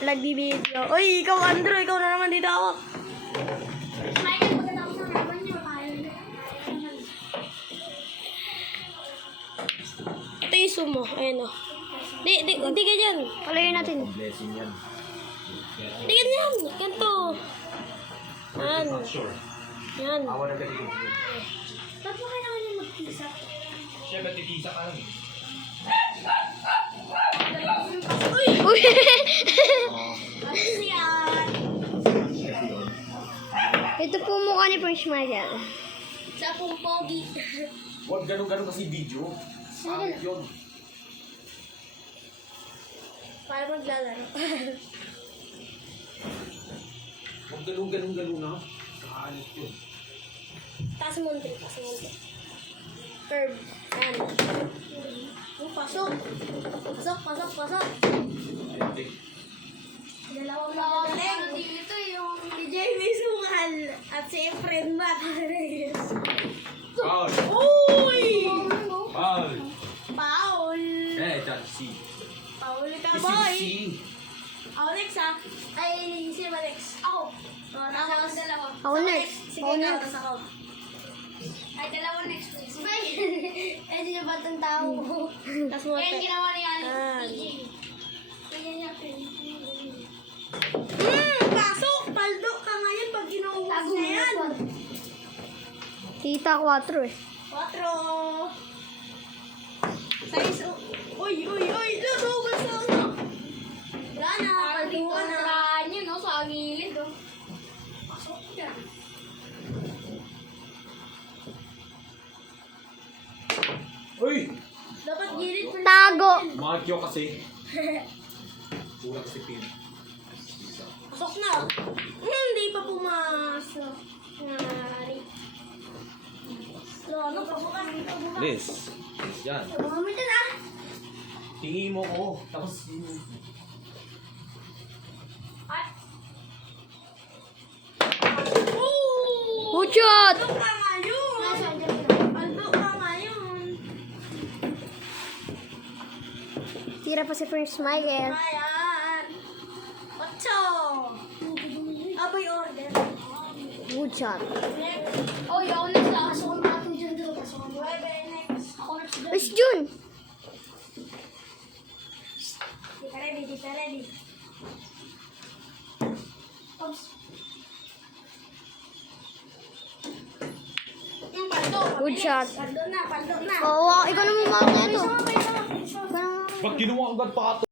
Nagbibideo. Uy, ikaw Andrew, ikaw na naman dito ako. Ito yung sumo. Ayan o. Di ganyan. Palayin natin. Blessing yan. Di ganyan. Ganito. Yan. Yan. Awa na ganito. Ba't mo kailangan yung magpisa? Siya ba't titisa ka lang eh? Uy! Uy! Ito po mukha ni Prince Michael. Sa pong pogi. Huwag ganun-ganun kasi video. Pangit yun. Para maglalaro. Huwag ganun-ganun na. Pangit yun. Taas mo unti. Curve. Yan. Pasok. Pasok. Ente. Dalawang magaling. Dito yung si Jamie Sungal at si Efren Batares. Paul! Uy! Paul! Paul! Dyan si. Paul ka, Si boy! si. Ako next, ha? Ay, sino ba next? Ako. Tapos dalawa. Ako next. Sige, Ako ikaw, next. tapos ako. Ay, dalawa next, please. Bay! Eh, sino ba itong tao? Tapos mo, Kaya ginawa niya pasok! Paldo ka ngayon pag inuubos na yan. Tita 4 eh. 4. Size, uy! Lutugas na ako. Wala na, paldo ka na. niya, no? Sa gilid, oh. Pasok ka. Uy! Dapat gilid pa. Tago. Makakyo kasi. Pura kasi pin. Pasok na. Hindi pa pumasok. Ngari. Ano, pabukas dito, bukas. Liz. Yan. Mami dyan, ah. Tingin mo ko. Tapos Ay. Oh! Good shot! Paldo ka ngayon. Paldo ka ngayon. Tira pa si Prince Michael. Ayan. 8. Abay order. Good shot. Oh, ako next lang. Pasok ang natin dyan doon. Pasok ang 9 next. Ako next dyan. Where's June? Di ka ready. Oops. Paldo. Good shot. Paldo na. Oo, ikaw na mumawag na ito. Isa pa. Ba't kinuha agad pa ito?